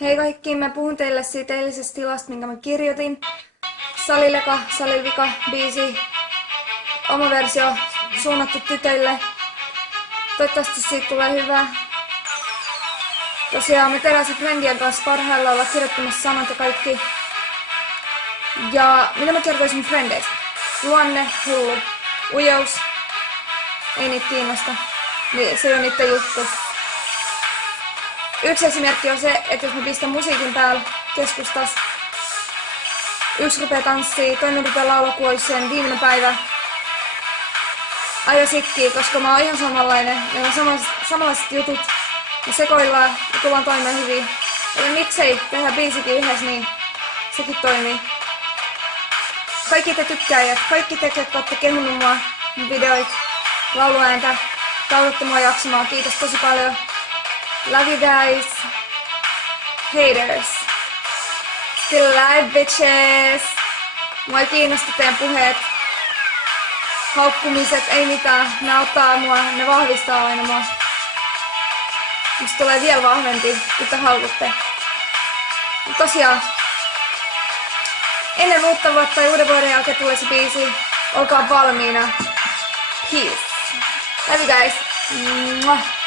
Hei kaikki, mä puhun teille siitä eilisestä tilasta, minkä mä kirjoitin. Salileka, Salivika, biisi, oma versio, suunnattu tytöille. Toivottavasti siitä tulee hyvä. Tosiaan me teräsin friendien kanssa parhaillaan olla kirjoittamassa sanat ja kaikki. Ja mitä mä kertoisin frendeistä? Luonne, hullu, ujous, ei niitä kiinnosta. Niin, se on niiden juttu. Yksi esimerkki on se, että jos mä pistän musiikin päällä keskustas, yksi rupeaa tanssii, toinen rupeaa laulaa, kun olisi sen viimeinen päivä. Aio sikkii, koska mä oon ihan samanlainen. Meillä on samanlaiset jutut. Me sekoillaan ja tullaan toimeen hyvin. Eli miksei tehdä biisikin yhdessä, niin sekin toimii. Kaikki te tykkäjät, kaikki te, jotka olette kehunut mua, mun videoita, lauluääntä, taulutte mua jaksamaan. Kiitos tosi paljon. Love you guys. Haters. Still alive, bitches. Mua ei kiinnosta teidän puheet. Haukkumiset, ei mitään. Ne auttaa mua, ne vahvistaa aina mua. Musta tulee vielä vahvempi, kun te haukutte. Tosiaan, ennen uutta vuotta ja uuden vuoden jälkeen tulee se biisi. Olkaa valmiina. Peace. Love you guys. Mwah.